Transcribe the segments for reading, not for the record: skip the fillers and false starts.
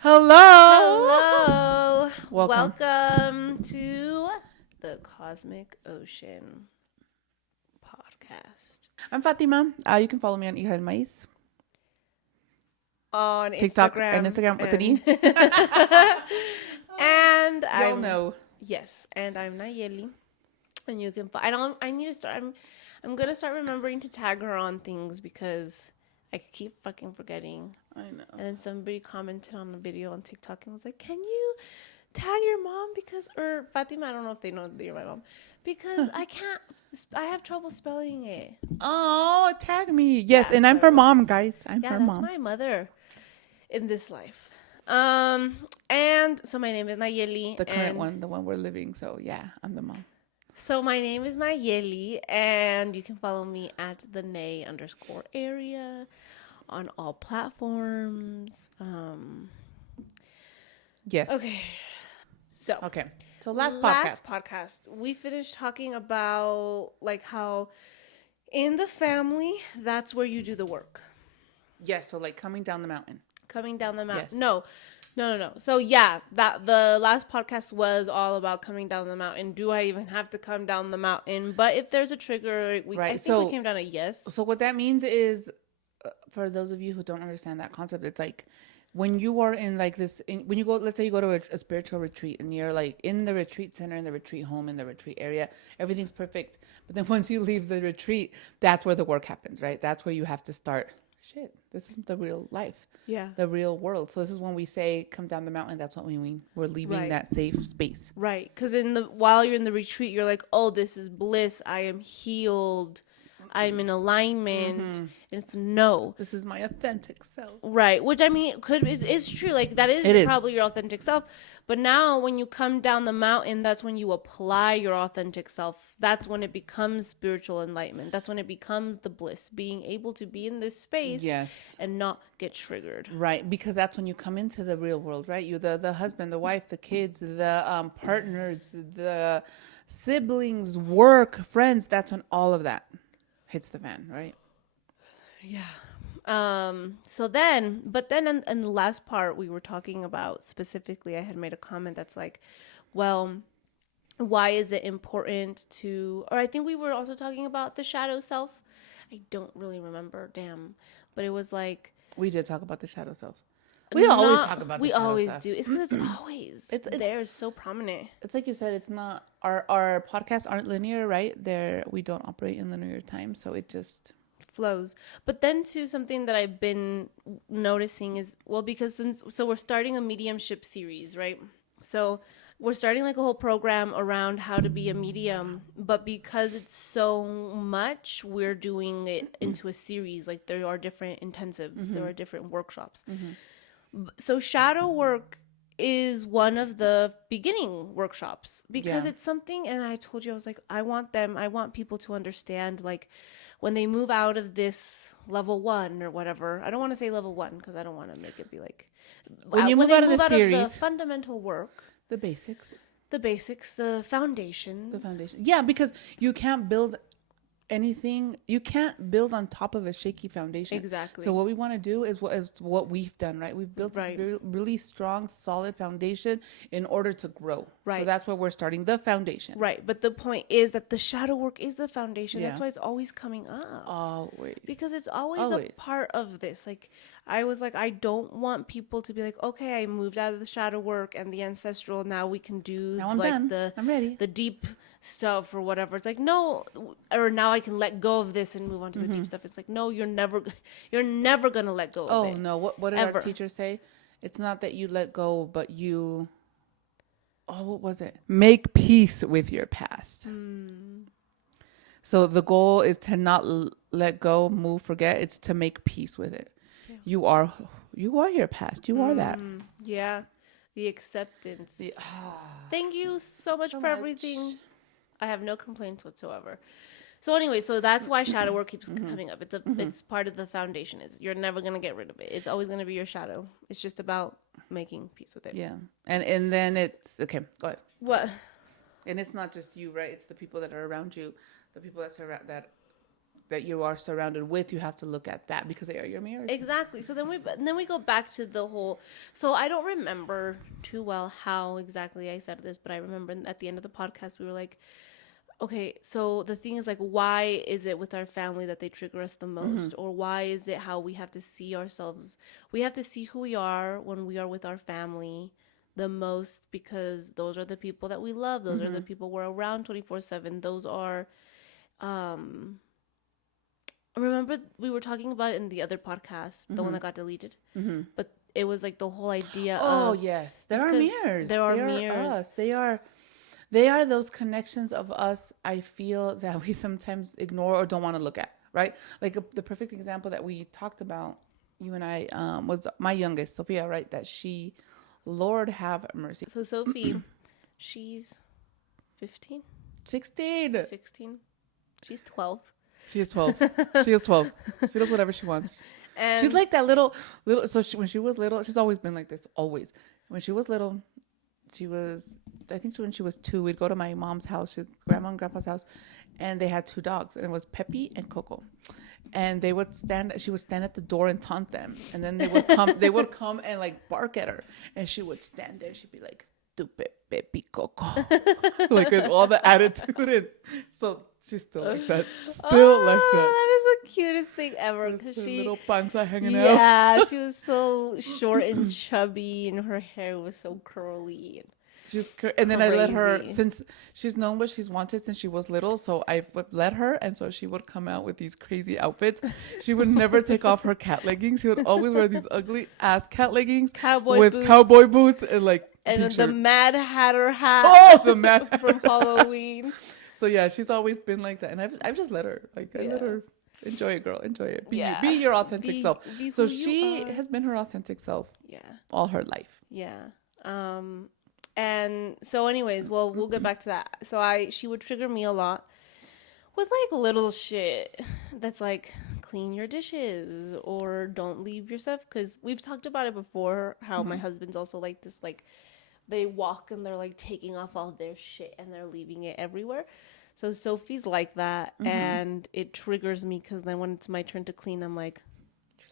Hello. Hello. Welcome. Welcome to the Cosmic Ocean podcast. I'm Fatima. You can follow me on Hija del Maíz. On TikTok and Instagram. Instagram with the D. And Y'all I'm know. yes, and I'm Nayeli. And you can I need to start I'm gonna start remembering to tag her on things because I keep fucking forgetting. I know. And then somebody commented on a video on TikTok and was like, "Can you tag your mom or Fatima? I don't know if they know that you're my mom because I have trouble spelling it." Oh, tag me. Yes, Yeah, and I'm so I her will. mom, guys. I'm Yeah, her that's mom. my mother in this life. And so my name is Nayeli. The current one, the one we're living. So yeah, I'm the mom. So my name is Nayeli, and you can follow me at the Nay_area on all platforms. Yes. Okay. So Okay. So last podcast, we finished talking about like how in the family, that's where you do the work. Yes. So like coming down the mountain. Coming down the mountain. Yes. No. So yeah, that the last podcast was all about coming down the mountain. Do I even have to come down the mountain? But if there's a trigger, I think we came down a yes. So what that means is, for those of you who don't understand that concept, it's like when you are in like this, when you go, let's say you go to a spiritual retreat and you're like in the retreat center, in the retreat home, in the retreat area, everything's perfect. But then once you leave the retreat, that's where the work happens, right? That's where you have to start. Shit, this is the real life. Yeah. The real world. So this is when we say come down the mountain. That's what we mean. We're leaving that safe space. Right. Because while you're in the retreat, you're like, oh, this is bliss. I am healed. I'm in alignment. And it's no. This is my authentic self. Right. Which I mean, is true. Like that is probably your authentic self. But now when you come down the mountain, that's when you apply your authentic self. That's when it becomes spiritual enlightenment. That's when it becomes the bliss, being able to be in this space and not get triggered. Right. Because that's when you come into the real world, right? You, the husband, the wife, the kids, the partners, the siblings, work, friends. That's when all of that hits the fan, right? Yeah. So then in the last part we were talking about specifically, I had made a comment that's like, well, why is it important or I think we were also talking about the shadow self. I don't really remember, but it was like, we did talk about the shadow self. We always talk about the shadow self. We always do. It's because it's always it's there, it's so prominent. It's like you said, it's not our podcasts aren't linear, right? We don't operate in linear time, so it just flows. But then too, something that I've been noticing is, well, because so we're starting a mediumship series, right? So we're starting like a whole program around how to be a medium, but because it's so much, we're doing it into a series. Like there are different intensives, there are different workshops. So shadow work is one of the beginning workshops because it's something, and I told you, I was like, I want people to understand, like, when they move out of this level 1 or whatever. I don't want to say level 1 because I don't want to make it be like, when you move out of the series, of the fundamental work, the basics, the foundation. Yeah, because you can't build anything. You can't build on top of a shaky foundation. Exactly. So what we want to do is what we've done, right? We've built this really strong, solid foundation in order to grow. Right. So that's where we're starting, the foundation. Right. But the point is that the shadow work is the foundation. Yeah. That's why it's always coming up. Always. Because it's always a part of this. Like, I was like, I don't want people to be like, okay, I moved out of the shadow work and the ancestral. Now we can do I'm ready. The deep stuff or whatever. It's like, no, or now I can let go of this and move on to the deep stuff. It's like, no, you're never going to let go of it. Oh, no. What did our teacher say? It's not that you let go, but you, what was it? Make peace with your past. So the goal is to not let go, move, forget. It's to make peace with it. Yeah. You are your past. You are that. Yeah. The acceptance. Thank you so much for everything. I have no complaints whatsoever. So anyway, so that's why shadow work keeps coming up. It's part of the foundation. You're never going to get rid of it. It's always going to be your shadow. It's just about making peace with it. Yeah. And then it's, okay, go ahead. What? And it's not just you, right? It's the people that are around you, the people that that you are surrounded with, you have to look at that because they are your mirrors. Exactly. So then we go back to the whole. So I don't remember too well how exactly I said this, but I remember at the end of the podcast we were like, okay, so the thing is like, why is it with our family that they trigger us the most? Or why is it how we have to see ourselves? We have to see who we are when we are with our family the most, because those are the people that we love. Those are the people we're around 24/7. Those are, remember we were talking about it in the other podcast, the one that got deleted. But it was like the whole idea of, yes, there are mirrors. There are they mirrors. Are us. They are those connections of us, I feel, that we sometimes ignore or don't want to look at, right? Like the perfect example that we talked about, you and I, was my youngest, Sophia, right? That she, Lord have mercy. So Sophie, she's 15? 16. 16? She's 12. She is 12. She is 12. She does whatever she wants. And she's like that little, so when she was little, she's always been like this, always. When she was little, I think when she was 2, we'd go to my mom's house, grandma and grandpa's house, and they had 2 dogs, and it was Peppy and Coco. And she would stand at the door and taunt them. And then they would come and like bark at her. And she would stand there. She'd be like, stupid Peppy Coco. Like with all the attitude. And so she's still like that. That is the cutest thing ever. Because she little panza hanging out. Yeah, she was so short and chubby, and her hair was so curly. And then crazy. I let her, since she's known what she's wanted since she was little, so I would let her, and so she would come out with these crazy outfits. She would never take off her cat leggings. She would always wear these ugly ass cat leggings with cowboy boots and like the Mad Hatter hat. Oh, the Mad Hatter from Halloween. So yeah, she's always been like that, and I've just let her, like, I let her enjoy it, girl, enjoy it. Be your authentic self. So she has been her authentic self. Yeah. All her life. Yeah. And so anyways, well, we'll get back to that. So she would trigger me a lot with like little shit that's like, clean your dishes or don't leave your stuff. Because we've talked about it before, how my husband's also like this, like they walk and they're like taking off all their shit and they're leaving it everywhere. So Sophie's like that, and it triggers me because then when it's my turn to clean, I'm like,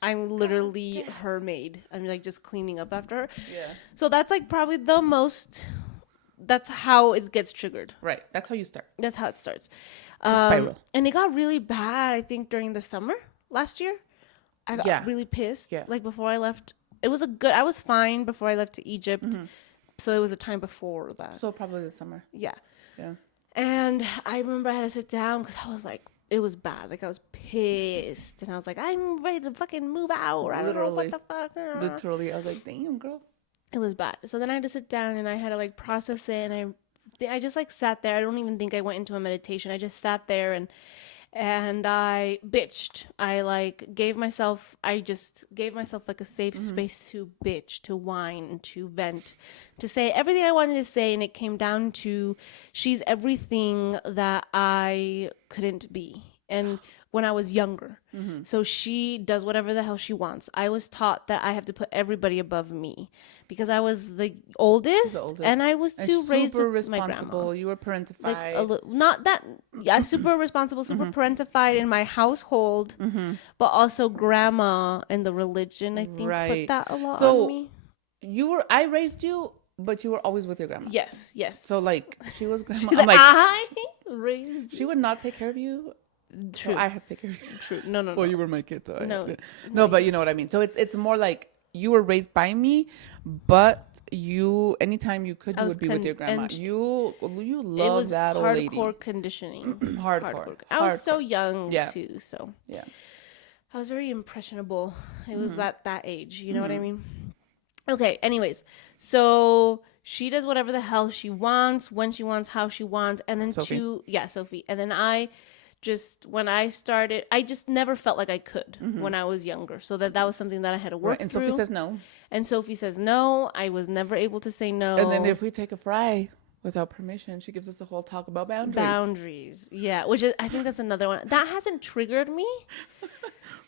I'm literally her maid. I'm like just cleaning up after her. Yeah. So that's like probably that's how it gets triggered. Right. That's how you start. That's how it starts. And it got really bad, I think, during the summer last year. I got really pissed. Yeah. Like before I left, I was fine before I left to Egypt. So it was a time before that. So probably the summer. Yeah. Yeah. And I remember I had to sit down because I was like, it was bad. Like I was pissed, and I was like, I'm ready to fucking move out. I don't know what the fuck. Literally, I was like, damn, girl. It was bad. So then I had to sit down and I had to like process it, and I just like sat there. I don't even think I went into a meditation. I just sat there and I bitched. I just gave myself like a safe space to bitch, to whine, to vent, to say everything I wanted to say. And it came down to, she's everything that I couldn't be. And when I was younger. So she does whatever the hell she wants. I was taught that I have to put everybody above me because I was the oldest. And I was too raised with my grandma. You were parentified. Like not that, yeah, super responsible, super parentified in my household, but also grandma and the religion, I think, put that a lot on me. I raised you, but you were always with your grandma. Yes. So like, she was grandma. She's like, I raised you. She would not take care of you. True. So I have to take care of you. True. No. Well, you were my kid, so no, but you know what I mean. So it's more like you were raised by me, but you anytime you could, you would be with your grandma. You love that old lady. Hardcore conditioning. Hardcore. I was so young too, so yeah, I was very impressionable. It was at that age, you know what I mean? Okay. Anyways, so she does whatever the hell she wants, when she wants, how she wants, and then Sophie, and then when I started, I just never felt like I could when I was younger. So that was something that I had to work through. And Sophie says no. And Sophie says no. I was never able to say no. And then if we take a fry without permission, she gives us a whole talk about boundaries. Yeah. Which is, I think that's another one. That hasn't triggered me.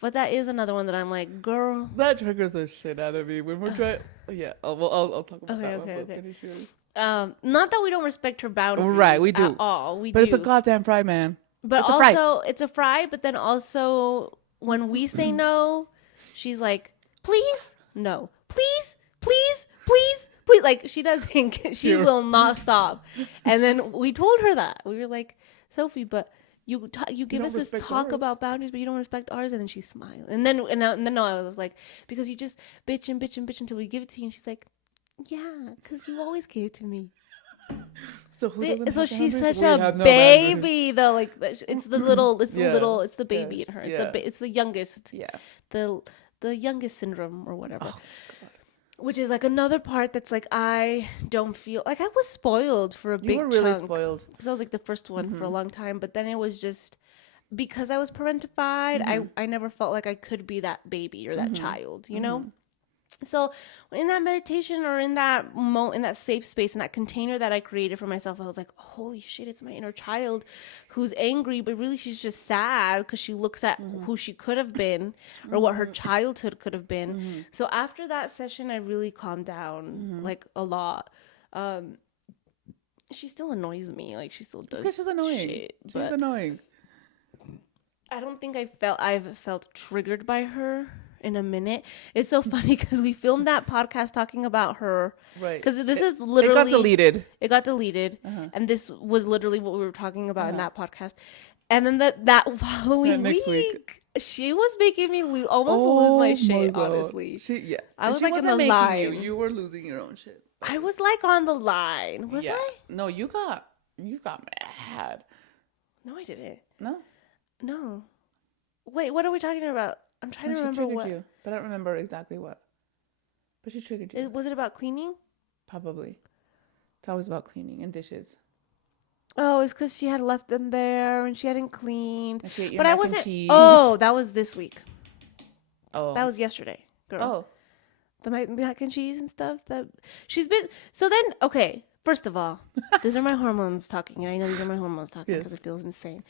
But that is another one that I'm like, girl. That triggers the shit out of me when we're trying. Yeah. I'll talk about that one. Okay. Not that we don't respect her boundaries. Right. We do. At all. But it's a goddamn fry, man. But It's a fry. also, it's a fry. But then also, when we say no, she's like, please, no, please, please, please, please. Like, she doesn't, she will not stop. And then we told her that. We were like, Sophie, but you give us this talk about boundaries, but you don't respect ours. And then she smiled. And then no, I was like, because you just bitch and bitch and bitch until we give it to you. And she's like, yeah, because you always give it to me. So who doesn't So have she's boundaries? such a baby though. Like, it's the little, it's the little, it's the baby in her. It's the youngest. Yeah. The youngest syndrome or whatever. Oh, God. Which is like another part that's like, I don't feel like I was spoiled for a big chunk. You were really spoiled. Because I was like the first one for a long time. But then it was just because I was parentified, I never felt like I could be that baby or that child, you know? So in that meditation or in that in that safe space, in that container that I created for myself, I was like, holy shit, it's my inner child who's angry, but really she's just sad because she looks at who she could have been or what her childhood could have been. So after that session, I really calmed down like a lot. She still annoys me. Like, she still does. She's annoying. Shit, she's annoying. I don't think I've felt triggered by her in a minute. It's so funny because we filmed that podcast talking about her, right? Because this is literally it got deleted, and this was literally what we were talking about in that podcast. And then that following week, she was making me almost lose my shit. Honestly, I was like in the line. You were losing your own shit. I was like on the line. Was I? No, you got mad. No, I didn't. No. Wait, what are we talking about? I'm trying to remember what. You, but I don't remember exactly what. But she triggered you. Was it about cleaning? Probably. It's always about cleaning and dishes. Oh, it's because she had left them there and she hadn't cleaned. And she ate your but mac I wasn't. And cheese. Oh, that was this week. Oh, that was yesterday, girl. Oh, the mac and cheese and stuff that she's been. So then, okay. First of all, these are my hormones talking, and I know these are my hormones talking because it feels insane.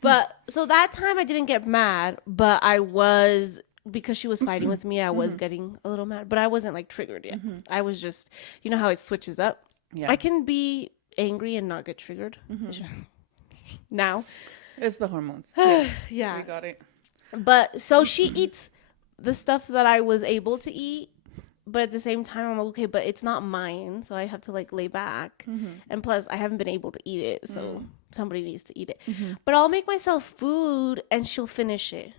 But so that time I didn't get mad, but I was, because she was fighting with me, I was getting a little mad, but I wasn't like triggered yet. I was just, you know how it switches up? Yeah. I can be angry and not get triggered. Now. It's the hormones. Yeah. We got it. But so she eats the stuff that I was able to eat. But at the same time, I'm like, okay, but it's not mine. So I have to like lay back. And plus, I haven't been able to eat it. So somebody needs to eat it. But I'll make myself food and she'll finish it.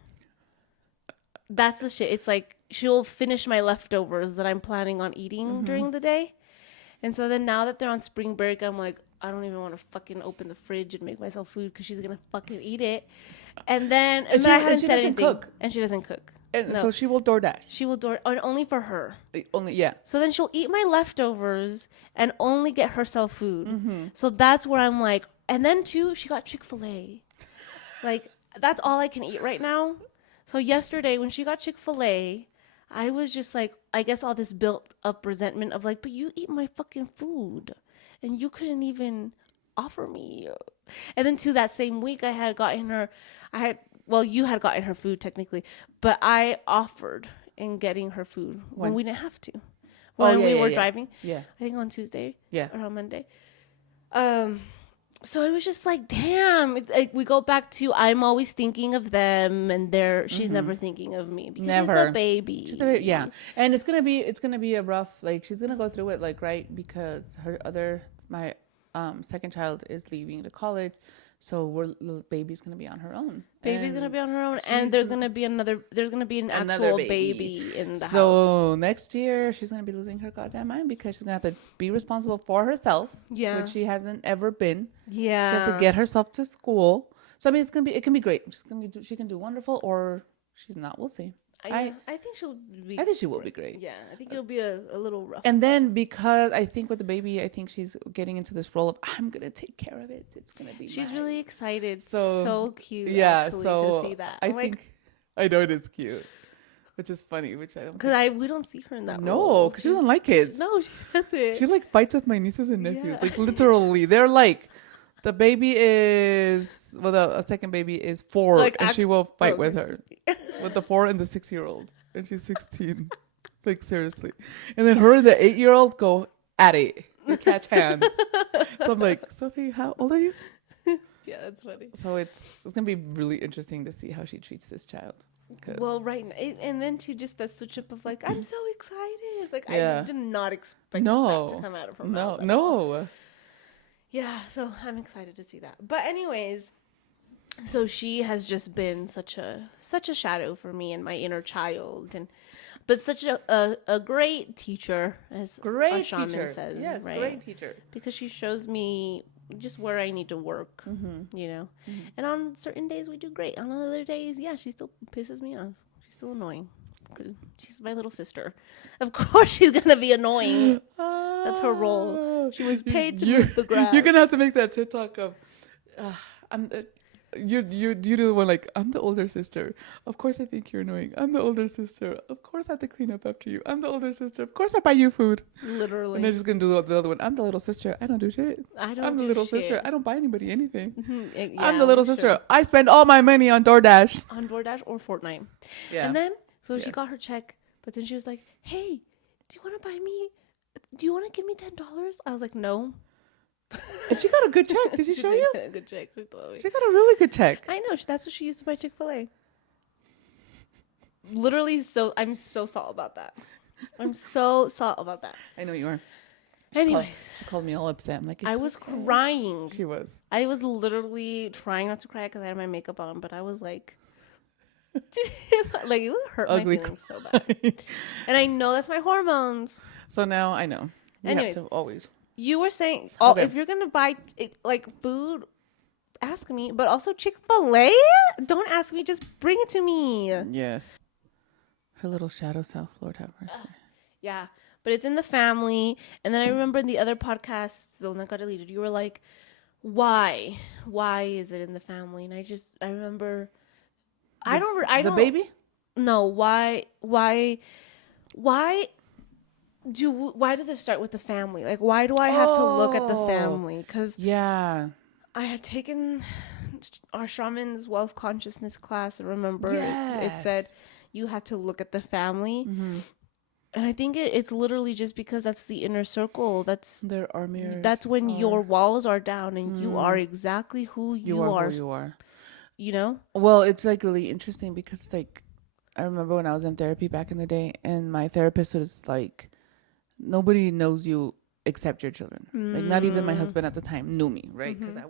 That's the shit. It's like she'll finish my leftovers that I'm planning on eating during the day. And so then now that they're on spring break, I'm like, I don't even want to fucking open the fridge and make myself food because she's going to fucking eat it. And then I haven't said anything. Cook. And she doesn't cook. And so she will DoorDash. She will only for her. Only, yeah. So then she'll eat my leftovers and only get herself food. So that's where I'm like, and then too, she got Chick-fil-A. Like, that's all I can eat right now. So yesterday when she got Chick-fil-A, I was just like, I guess all this built up resentment of like, but you eat my fucking food and you couldn't even offer me. And then too, that same week you had gotten her food technically, but I offered in getting her food when we didn't have to. When we were driving. Yeah. I think on Tuesday. Yeah. Or on Monday. So it was just like, damn. It's like we go back to, I'm always thinking of them and she's never thinking of me because she's the baby. Yeah. And it's gonna be a rough, like, she's gonna go through it, like, right, because my second child is leaving to college. So baby's gonna be on her own. Baby's gonna be on her own, and there's gonna be an actual baby in the house. So next year she's gonna be losing her goddamn mind because she's gonna have to be responsible for herself. Yeah, which she hasn't ever been. Yeah, she has to get herself to school. So I mean, it can be great. She can do wonderful, or she's not. We'll see. I think she'll be. I think she will be great. Yeah, I think it'll be a little rough. And then because I think with the baby, I think she's getting into this role of I'm gonna take care of it. It's gonna be. She's really excited. So cute. Yeah. Actually, to see that. I know it is cute, which is funny. Which I don't. Because we don't see her in that. No, because she doesn't like kids. No, she doesn't. She like fights with my nieces and nephews. Like literally, they're like. The baby is, a second baby is 4, like, and she will fight with her. With the 4 and the 6-year-old. And she's 16. Like, seriously. And then her and the 8-year-old go at it. They catch hands. So I'm like, Sophie, how old are you? Yeah, that's funny. So it's gonna be really interesting to see how she treats this child. Well, right, and then to just that switch up of like, I'm so excited. Like Yeah. I did not expect No. that to come out of her No. mouth. At all. No. Yeah, so I'm excited to see that. But anyways, so she has just been such a shadow for me and my inner child, but such a great teacher, as our shaman says. Yes, right? great teacher. Because she shows me just where I need to work, you know. Mm-hmm. And on certain days we do great. On other days, yeah, she still pisses me off. She's still annoying. Cause she's my little sister. Of course she's gonna be annoying. That's her role. She was paid to move the grass. You're gonna have to make that TikTok of, I'm. You do the one like, I'm the older sister. Of course I think you're annoying. I'm the older sister. Of course I have to clean up after you. I'm the older sister. Of course I buy you food. Literally. And they're just gonna do the other one. I'm the little sister. I don't do shit. I'm the little sister. I don't buy anybody anything. Yeah, I'm the little sister. I spend all my money on DoorDash. On DoorDash or Fortnite. Yeah. And then she got her check, but then she was like, "Hey, do you want to buy me? Do you want to give me $10?" I was like, "No." And she got a good check. Did she show you? A good check. She got a really good check. I know. That's what she used to buy Chick-fil-A. Literally, I'm so salt about that. I'm so salt about that. I know you are. Anyways. She called me all upset. I'm like, I was crying. She was. I was literally trying not to cry because I had my makeup on, but I was like, like it would hurt my feelings so bad. And I know that's my hormones. So now I know. Anyways, have to always. You were saying, if you're gonna buy like food, ask me. But also Chick-fil-A, don't ask me. Just bring it to me. Yes. Her little shadow self, Lord have mercy. Yeah, but it's in the family. And then I remember in the other podcast, the one that got deleted, you were like, "Why? Why is it in the family?" And I remember, I don't. The baby? No. Why? Why does it start with the family? Like, why do I have to look at the family? Because I had taken our shaman's wealth consciousness class, and remember it said you have to look at the family. And I think it's literally just because that's the inner circle. There are mirrors. That's when your walls are down and you are exactly who you are. Who you are. You know? Well, it's like really interesting because it's like, I remember when I was in therapy back in the day, and my therapist was like, nobody knows you except your children. Like, not even my husband at the time knew me, right? Because my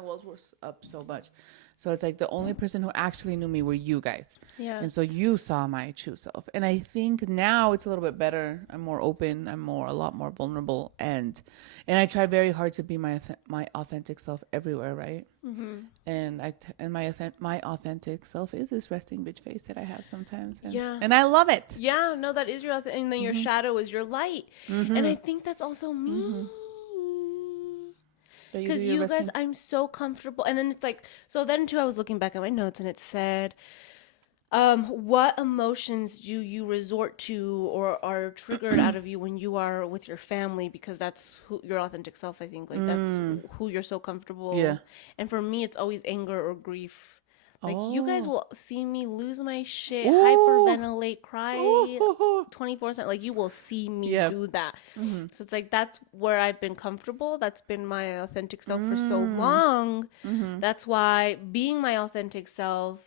walls were up so much. So it's like the only person who actually knew me were you guys. Yeah. And so you saw my true self. And I think now it's a little bit better. I'm more open. I'm a lot more vulnerable. And I try very hard to be my authentic self everywhere, right? And my authentic self is this resting bitch face that I have sometimes. And I love it. Yeah, no, that is your authentic. And then your shadow is your light. And I think that's also me. Because you guys, I'm so comfortable. And then it's like, so then too, I was looking back at my notes and it said, what emotions do you resort to or are triggered out of you when you are with your family? Because that's your authentic self, I think. Like, that's who you're so comfortable. Yeah. And for me, it's always anger or grief. Like, you guys will see me lose my shit, hyperventilate, cry 24/7. Like, you will see me do that. So it's like, that's where I've been comfortable. That's been my authentic self for so long. That's why being my authentic self,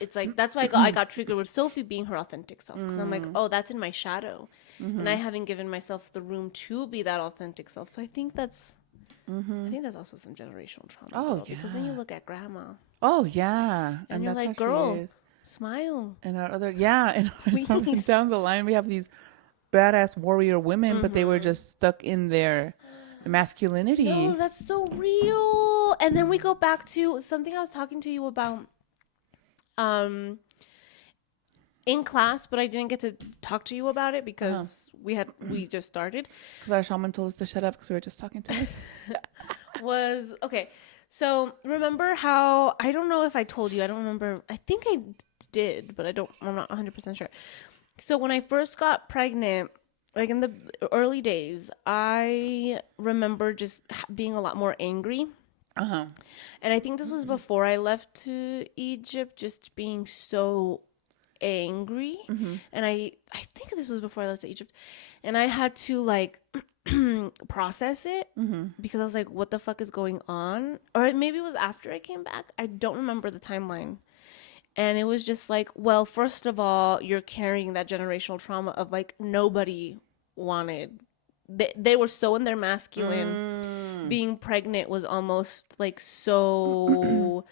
it's like, that's why I got triggered with Sophie being her authentic self. Because I'm like, oh, that's in my shadow. And I haven't given myself the room to be that authentic self. So I think that's... I think that's also some generational trauma. Oh, yeah. Because then you look at grandma. Oh, yeah. And you're like, girl, smile. And our other, and down the line, we have these badass warrior women, but they were just stuck in their masculinity. No, that's so real. And then we go back to something I was talking to you about in class, but I didn't get to talk to you about it because we just started. Because our shaman told us to shut up because we were just talking to us. So remember how, I don't know if I told you, I don't remember. I think I did, but I'm not 100% sure. So when I first got pregnant, like in the early days, I remember just being a lot more angry. And I think this was before I left to Egypt, just being so angry. And I think this was before I left to Egypt, and I had to like process it Mm-hmm. because I was like, what the fuck is going on? Or maybe it was after I came back. I don't remember the timeline. And it was just like, well, first of all, you're carrying that generational trauma of like nobody wanted. They were so in their masculine. Being pregnant was almost like so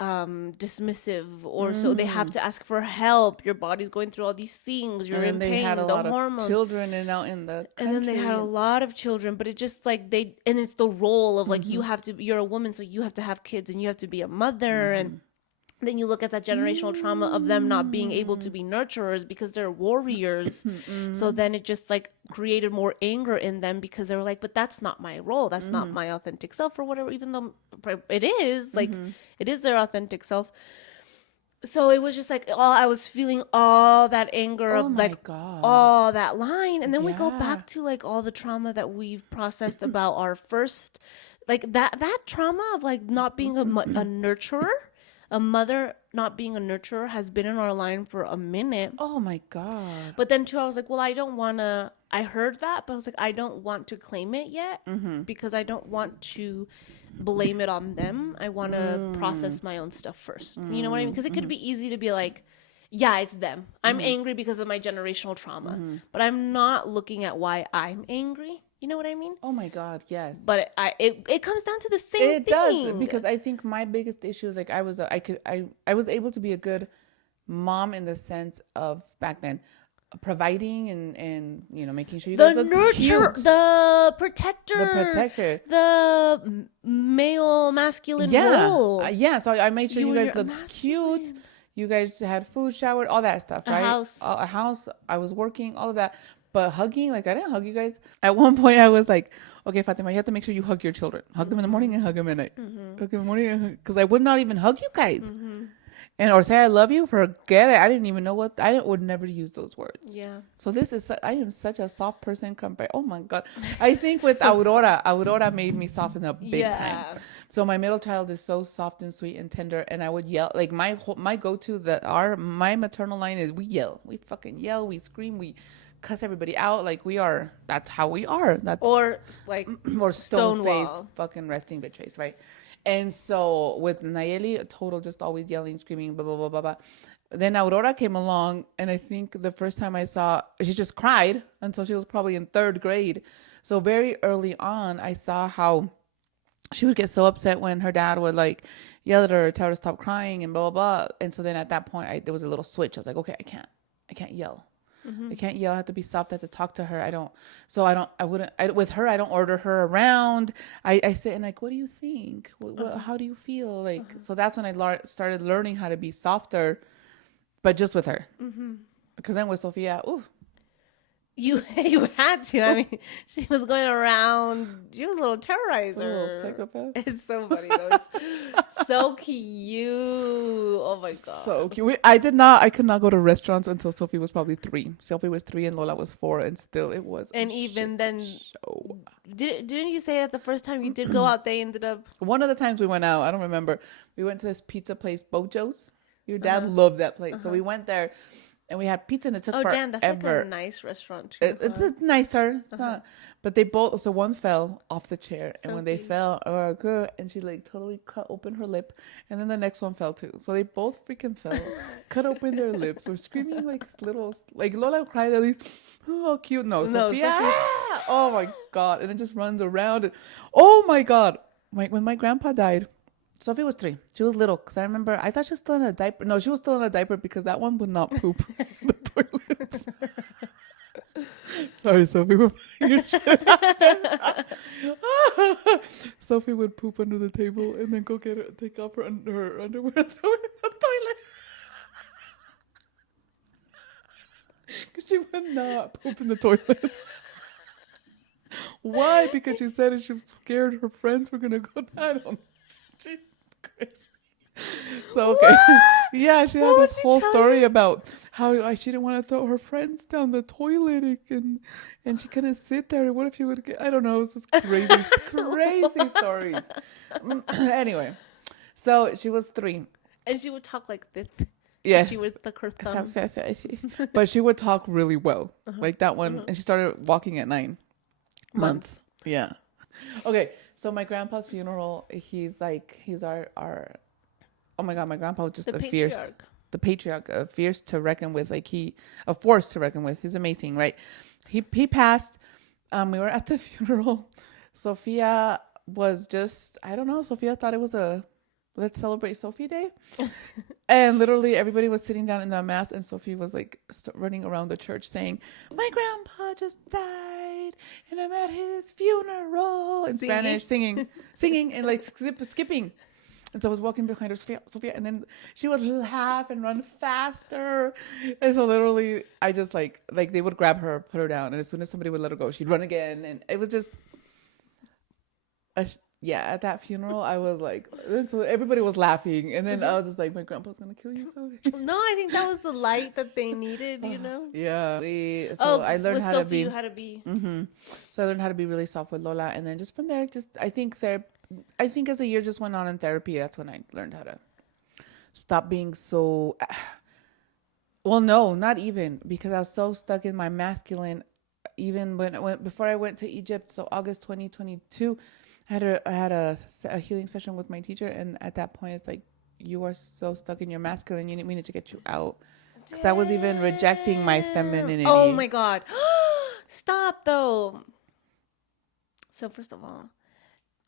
dismissive, or so they have to ask for help. Your body's going through all these things. You're in they had pain. a The lot hormones. of children and out in the country. And then they had a lot of children, but it just like and it's the role of like you're a woman, so you have to have kids and you have to be a mother. And then you look at that generational trauma of them not being able to be nurturers because they're warriors. So then it just like created more anger in them because they were like, but that's not my role. That's not my authentic self or whatever, even though it is like, it is their authentic self. So it was just like, I was feeling all that anger of like all that line. And then we go back to like all the trauma that we've processed about our first, like that trauma of like not being a nurturer. A mother not being a nurturer has been in our line for a minute. Oh my God. But then too, I was like, well, I heard that, but I was like, I don't want to claim it yet because I don't want to blame it on them. I want to process my own stuff first. You know what I mean? Because it could be easy to be like, yeah, it's them. I'm angry because of my generational trauma, but I'm not looking at why I'm angry. You know what I mean? Oh my God, yes. But it comes down to the same thing. It does, because I think my biggest issue is like I was able to be a good mom in the sense of back then providing and you know making sure you guys look cute. The protector, the male masculine role. Yeah. So I made sure you guys looked cute. You guys had food, showered, all that stuff, right? A house. I was working, all of that. But hugging, like I didn't hug you guys. At one point, I was like, "Okay, Fatima, you have to make sure you hug your children. Hug them in the morning and hug them at night. Hug them in the morning, because I would not even hug you guys, and or say I love you. Forget it. I didn't even know what would never use those words. Yeah. So I am such a soft person compared. Oh my God, I think with Aurora made me soften up big time. So my middle child is so soft and sweet and tender, and I would yell like my go-to my maternal line is we fucking yell, we scream, we cuss everybody out, like that's how we are. That's or like or stone face fucking resting bitch face, right? And so with Nayeli, a total just always yelling, screaming, blah blah blah blah blah. Then Aurora came along, and I think the first time I saw, she just cried until she was probably in 3rd grade. So very early on, I saw how she would get so upset when her dad would like yell at her, tell her to stop crying, and blah blah blah. And so then at that point, there was a little switch. I was like, okay, I can't yell. I can't yell. I have to be soft. I have to talk to her. With her, I don't order her around. I sit and like, what do you think? How do you feel? Like, so that's when I started learning how to be softer, but just with her. Because then with Sophia, ooh. You had to. I mean, she was going around. She was a little terrorizer. A little psychopath. It's so funny though. It's so cute. Oh my God. So cute. I could not go to restaurants until Sophie was probably 3. Sophie was 3 and Lola was 4, and still it was. And even then, didn't you say that the first time you did go out, they ended up? One of the times we went out, I don't remember. We went to this pizza place, Bojo's. Your dad loved that place, so we went there. And we had pizza, and it took forever. Oh, damn, that's like a nice restaurant, too. It's nicer. It's not. But they both, so one fell off the chair. So and when they fell, good, and she like totally cut open her lip. And then the next one fell, too. So they both freaking fell, cut open their lips. We're screaming like little, like Lola cried at least. Oh, how cute. No, Sophia. Oh, my God. And then just runs around. And, oh, my God. When my grandpa died, Sophie was 3. She was little, because I thought she was still in a diaper. No, she was still in a diaper because that one would not poop in the toilet. Sorry, Sophie, we're putting your shit out there. Sophie would poop under the table and then go take off her underwear and throw it in the toilet. Because she would not poop in the toilet. Why? Because she said she was scared her friends were going to go down. She's crazy. So, okay. Yeah, she had this whole story about how she didn't want to throw her friends down the toilet and she couldn't sit there. What if you would get, I don't know, it's just crazy stories. Anyway, so she was 3. And she would talk like this. Yeah. She would lick her thumb. But she would talk really well. Like that one. And she started walking at 9. months. Yeah. Okay. So my grandpa's funeral, he's our oh my God, my grandpa was just The a fierce, patriarch. the patriarch, a fierce to reckon with. A force to reckon with. He's amazing, right? He passed. We were at the funeral. Sophia was just, I don't know. Sophia thought it was a let's celebrate Sophie Day. And literally everybody was sitting down in the mass, and Sophie was like running around the church saying, "My grandpa just died, and I'm at his funeral," in Spanish, singing, and like skipping. And so I was walking behind her, Sophia, and then she would laugh and run faster. And so literally, I just like they would grab her, put her down, and as soon as somebody would let her go, she'd run again, and it was just, yeah. At that funeral, I was like, so everybody was laughing, and then I was just like, my grandpa's gonna kill you, Sophie. No, I think that was the light that they needed. Yeah. I learned with how Sophie, to be. you had to be. Mm-hmm. So I learned how to be really soft with Lola, and then just from there, I think as the year just went on in therapy, that's when I learned how to stop being so. Well, no, not even, because I was so stuck in my masculine. Even before I went to Egypt, so August 2022, I had a healing session with my teacher, and at that point, it's like, you are so stuck in your masculine. We need to get you out, because I was even rejecting my femininity. Oh my God! Stop though. So first of all,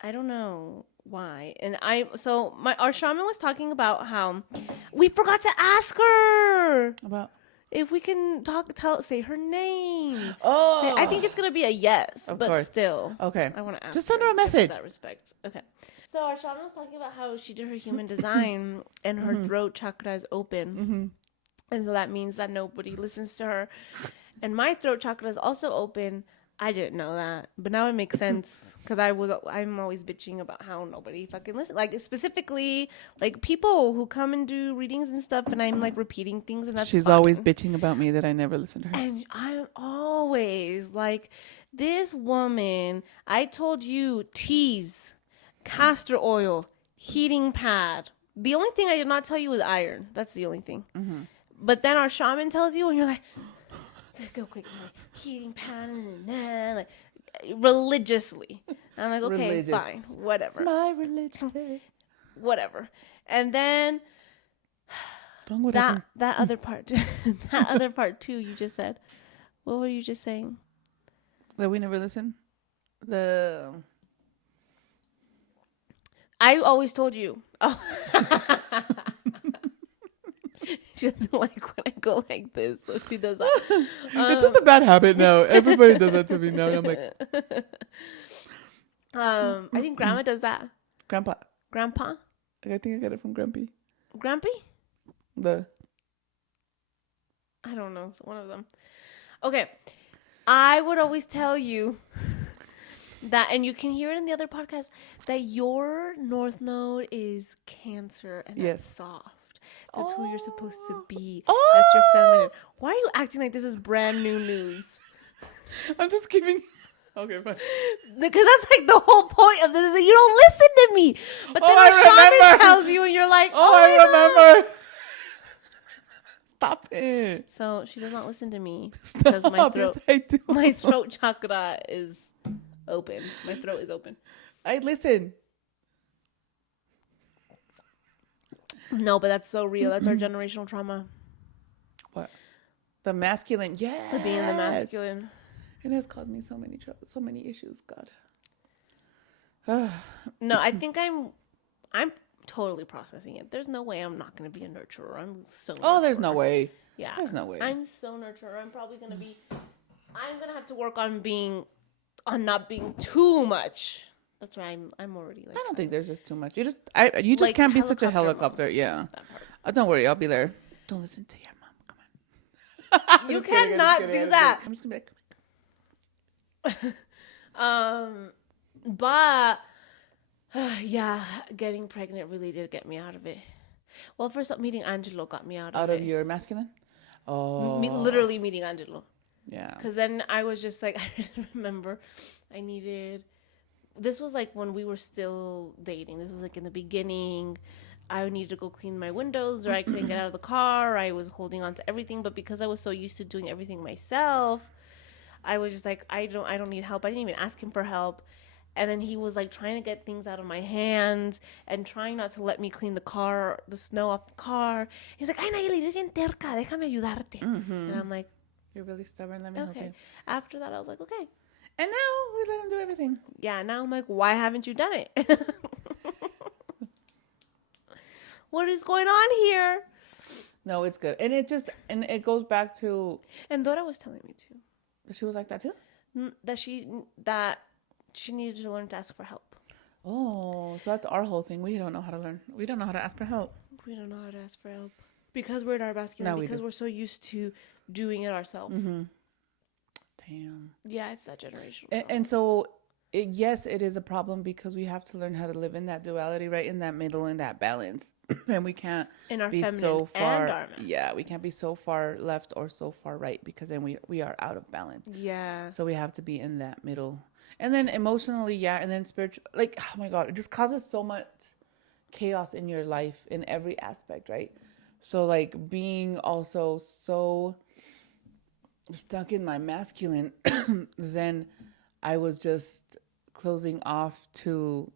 I don't know why. And our shaman was talking about how we forgot to ask her About if we can say her name. oh, I think it's gonna be a yes, Of but course. still, Okay, I want to ask. Just send her a message. That respect. Okay. So our shaman was talking about how she did her human design and her throat chakra is open, and so that means that nobody listens to her. And my throat chakra is also open. I didn't know that, but now it makes sense, because I'm always bitching about how nobody fucking listens. Like, specifically, like, people who come and do readings and stuff, and I'm like repeating things, and that's she's fine. always bitching about me that I never listen to her. And I'm always like, this woman, I told you, teas, castor oil, heating pad. The only thing I did not tell you was iron. That's the only thing. Mm-hmm. But then our shaman tells you, and you're like, go quick, heating pad, like, religiously. And I'm like, okay, fine, whatever. It's my religion. Whatever. And then that other part, that other part too, you just said. What were you just saying? That we never listen. I always told you. Oh. She doesn't like when I go like this, so she does that. It's just a bad habit now. Everybody does that to me now, and I'm like, I think Grandma does that. Grandpa. Grandpa? I think I got it from Grumpy. Grumpy? I don't know. It's one of them. Okay. I would always tell you that, and you can hear it in the other podcast, that your North Node is Cancer, and that's soft. That's who you're supposed to be. That's your feminine. Why are you acting like this is brand new news? I'm just giving. Okay, fine. Because that's like the whole point of this, is that you don't listen to me. But then our shaman tells you, and you're like, I remember. Stop it. So she does not listen to me because my throat, yes, I do. my throat chakra is open. My throat is open. I listen. No, but that's so real. That's our generational trauma. What? The masculine. Yeah. The being the masculine. It has caused me so many issues. God. No, I think I'm totally processing it. There's no way I'm not going to be a nurturer. I'm so nurturer. Oh, there's no way. Yeah. There's no way. I'm so nurturer. I'm probably going to be, I'm going to have to work on not being too much. That's why I'm already like. I don't think there's just too much. You just like, can't be such a helicopter. Mom. Yeah. Don't worry, I'll be there. Don't listen to your mom. Come on. You cannot do that. I'm just gonna be like. But yeah, getting pregnant really did get me out of it. Well, first meeting Angelo got me out of it. Out of your masculine? Oh. Literally meeting Angelo. Yeah. Because then I was just like, I remember this was like when we were still dating. This was like in the beginning. I needed to go clean my windows, or I couldn't get out of the car. I was holding on to everything. But because I was so used to doing everything myself, I was just like, I don't need help. I didn't even ask him for help. And then he was like trying to get things out of my hands and trying not to let me clean the snow off the car. He's like, ay, Nayeli, eres bien terca, déjame ayudarte. And I'm like, you're really stubborn. Let me help okay. you. After that, I was like, okay. And now we let him do everything. Yeah, now I'm like, why haven't you done it? What is going on here? No, it's good. And it goes back to... And Dora was telling me too. She was like that too? That she needed to learn to ask for help. Oh, so that's our whole thing. We don't know how to learn. We don't know how to ask for help. We don't know how to ask for help. Because we're in our masculine. Because we're so used to doing it ourselves. Mm-hmm. Damn. Yeah, it's that generational. And so, yes, it is a problem because we have to learn how to live in that duality, right? In that middle, in that balance. And we can't be so far. And our yeah, we can't be so far left or so far right because then we are out of balance. Yeah. So we have to be in that middle. And then emotionally, yeah. And then spiritual, like, oh my God, it just causes so much chaos in your life in every aspect, right? So, like, being also so stuck in my masculine, then I was just closing off to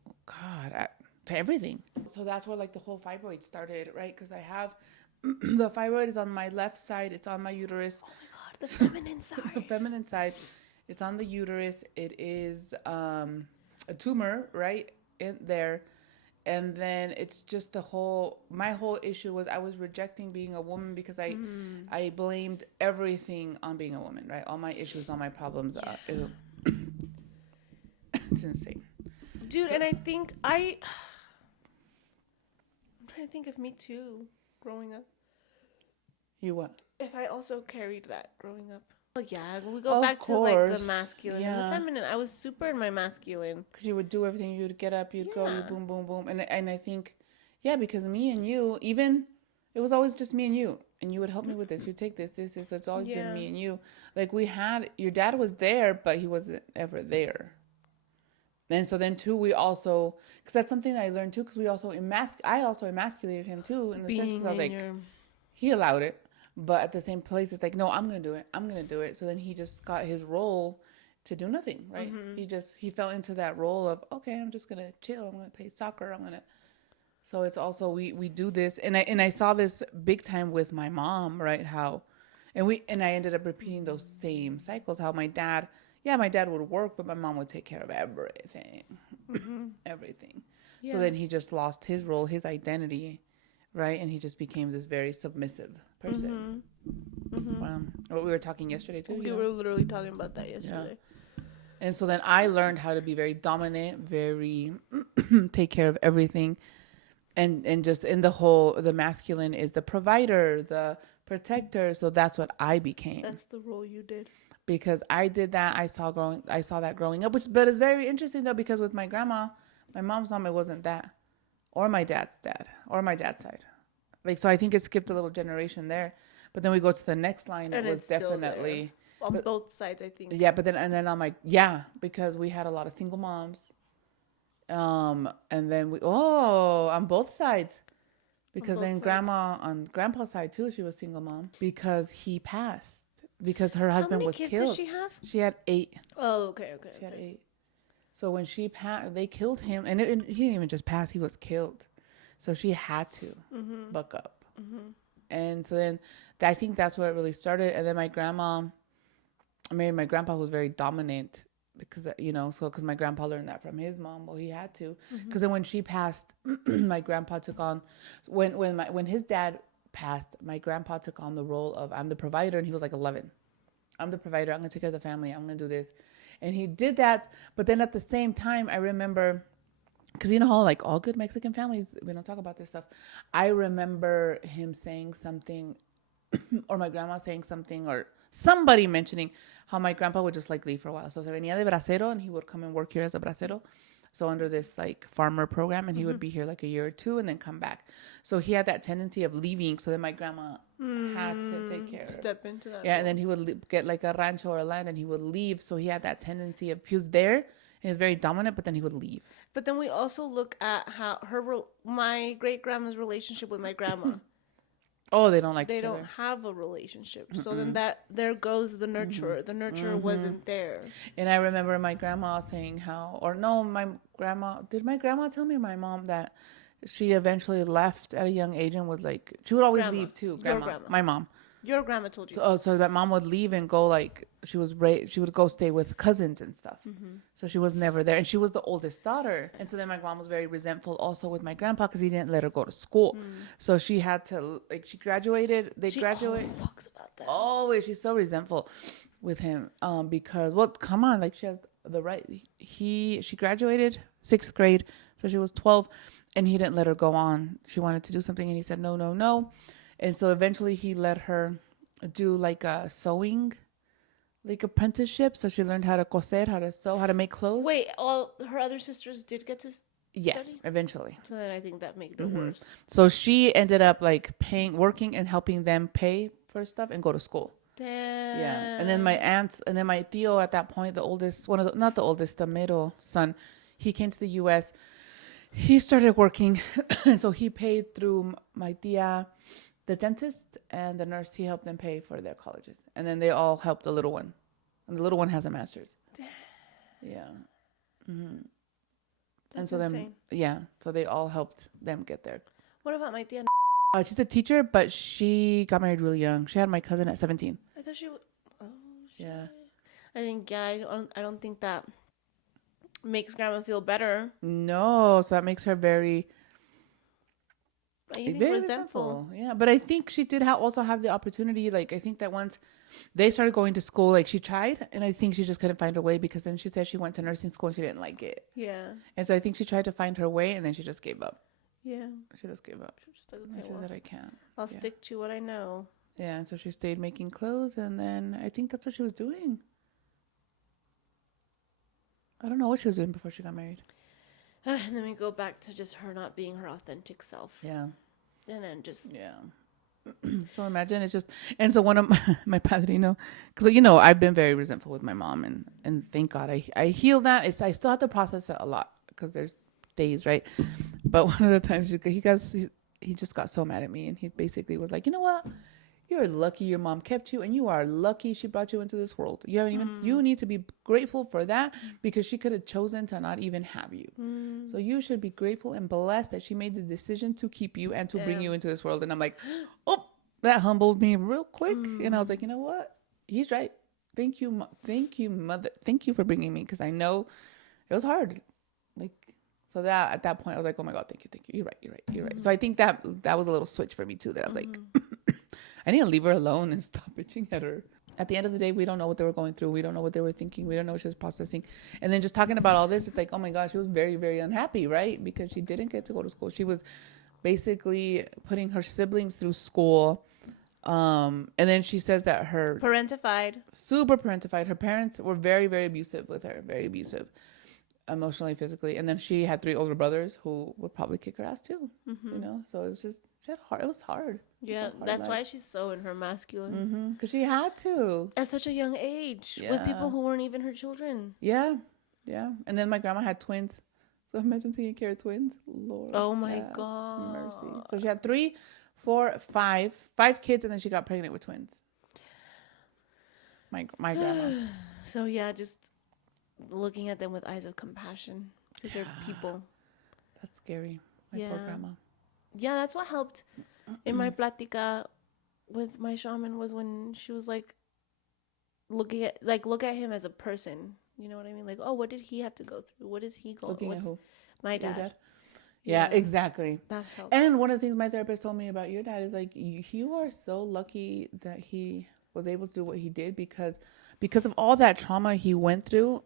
to everything. So that's where like the whole fibroid started, right? Because I have the fibroid is on my left side. It's on my uterus. Oh my God, the feminine side. The feminine side. It's on the uterus. It is a tumor right in there. And then it's just my whole issue was I was rejecting being a woman because I blamed everything on being a woman, right? All my issues, all my problems. It's insane. Dude, and I think I'm trying to think of me too, growing up. You what? If I also carried that growing up. Oh, yeah, we go back to like the masculine and the feminine. I was super in my masculine. Because you would do everything. You would get up, you'd go, you boom, boom, boom. And I think, yeah, because me and you, even, it was always just me and you. And you would help me with this. You take this. So it's always been me and you. Like your dad was there, but he wasn't ever there. And so then too, we also, because that's something that I learned too, because I also emasculated him too, in the sense because I was like, he allowed it. But at the same place, it's like, no, I'm going to do it. I'm going to do it. So then he just got his role to do nothing, right? Mm-hmm. He fell into that role of, okay, I'm just going to chill. I'm going to play soccer. So it's also, we do this. And I saw this big time with my mom, right? And I ended up repeating those same cycles. How my dad would work, but my mom would take care of everything. Mm-hmm. Everything. Yeah. So then he just lost his role, his identity, right? And he just became this very submissive person. Mm-hmm. Mm-hmm. What we were talking yesterday too. We were literally talking about that yesterday. Yeah. And so then I learned how to be very dominant, very take care of everything. And just in the masculine is the provider, the protector. So that's what I became. That's the role you did. Because I did that. I saw that growing up, but it's very interesting though, because with my grandma, my mom's mom, it wasn't that, or my dad's dad, or my dad's side. Like, so I think it skipped a little generation there, but then we go to the next line. And it was definitely on both sides, I think. Yeah, but then I'm like, because we had a lot of single moms, and then on both sides, because then grandma on grandpa's side too, she was single mom because he passed. Because her husband was killed. How many kids did she have? She had 8. Oh, okay. She had 8. So when she passed, they killed him. And he didn't even just pass, he was killed. So she had to buck up. Mm-hmm. And so then I think that's where it really started. And then my grandpa was very dominant because, because my grandpa learned that from his mom. Well, he had to. Because then when she passed, my grandpa took on, when his dad passed, my grandpa took on the role of, I'm the provider, and he was like 11. I'm the provider. I'm going to take care of the family. I'm going to do this. And he did that. But then at the same time, I remember, because you know how like all good Mexican families, we don't talk about this stuff. I remember him saying something, or my grandma saying something, or somebody mentioning how my grandpa would just like leave for a while. So se venía de bracero, and he would come and work here as a bracero. So under this like farmer program, and he would be here like a year or two and then come back. So he had that tendency of leaving. So then my grandma had to take care. Step into that. Yeah, role. And then he would get like a rancho or a land, and he would leave. So he had that tendency of, he was there and he was very dominant, but then he would leave. But then we also look at how my great grandma's relationship with my grandma. Oh, they don't like They each don't other. have a relationship. So then Mm-mm. there goes the nurturer. The nurturer wasn't there. And I remember my grandma saying how, or no, did my grandma tell me, or my mom, that she eventually left at a young age and was like, she would always Grandma. leave too, Your grandma, grandma. my mom. Your grandma told you. So that mom would leave and go, like, she would go stay with cousins and stuff. So she was never there. And she was the oldest daughter. And so then my mom was very resentful also with my grandpa because he didn't let her go to school. So she had to, like, she graduated. She always talks about that. Always. She's so resentful with him because, well, come on. Like, she has the right. She graduated 6th grade. So she was 12 and he didn't let her go on. She wanted to do something and he said, no, no, no. And so eventually he let her do like a sewing, like apprenticeship. So she learned how to coser, how to sew, how to make clothes. Wait, all her other sisters did get to study? Eventually. So then I think that made it worse. So she ended up like working and helping them pay for stuff and go to school. Damn. Yeah. And then my aunts, and then my Theo at that point, the oldest, not the oldest, the middle son, he came to the U.S. He started working. And so he paid through my tia, the dentist and the nurse. He helped them pay for their colleges. And then they all helped the little one. And the little one has a master's. Yeah. And so insane. so they all helped them get there. What about my tia? She's a teacher, but she got married really young. She had my cousin at 17. I thought she. Oh shit. Yeah. I think I don't think that makes grandma feel better. No, so that makes her very very resentful. Yeah, but I think she did also have the opportunity. Like, I think that once they started going to school, like, she tried, and I think she just couldn't find her way, because then she said she went to nursing school and she didn't like it. Yeah. And so I think she tried to find her way, and then she just gave up. Yeah. She just gave up. She's like, She said, I can't. I'll stick to what I know. Yeah, and so she stayed making clothes, and then I think that's what she was doing. I don't know what she was doing before she got married. And then we go back to just her not being her authentic self. Yeah. And then just... Yeah. So imagine it's just... And so one of my padrino... Because, I've been very resentful with my mom. And thank God I healed that. I still have to process it a lot. Because there's days, right? But one of the times he just got so mad at me. And he basically was like, you know what? You're lucky your mom kept you, and you are lucky she brought you into this world. You need to be grateful for that, because she could have chosen to not even have you. So you should be grateful and blessed that she made the decision to keep you and to bring you into this world. And I'm like, oh, that humbled me real quick. And I was like, you know what? He's right. Thank you, mother. Thank you for bringing me, because I know it was hard. Like, so that at that point I was like, oh my God, thank you. You're right. So I think that was a little switch for me too. That I was like. I need to leave her alone and stop bitching at her. At the end of the day, we don't know what they were going through. We don't know what they were thinking. We don't know what she was processing. And then just talking about all this, it's like, oh my gosh, she was very, very unhappy, right? Because she didn't get to go to school. She was basically putting her siblings through school. And then she says that her... Super parentified. Her parents were very, very abusive with her. Very abusive. Emotionally, physically. And then she had 3 older brothers who would probably kick her ass too. So it was just... It was hard. Yeah, that's why she's so in her masculine. Because she had to. At such a young age. With people who weren't even her children. Yeah. And then my grandma had twins. So imagine taking care of twins. Lord. Oh my God. Mercy. So she had 3, 4, 5 kids, and then she got pregnant with twins. My grandma. So yeah, just looking at them with eyes of compassion. Because they're people. That's scary. My poor grandma. Yeah, that's what helped in my plática with my shaman, was when she was like, look at him as a person. You know what I mean? Like, oh, what did he have to go through? What is he going through? What's who? My dad. Yeah, exactly. That helped. And one of the things my therapist told me about your dad is like, you are so lucky that he was able to do what he did, because of all that trauma he went through,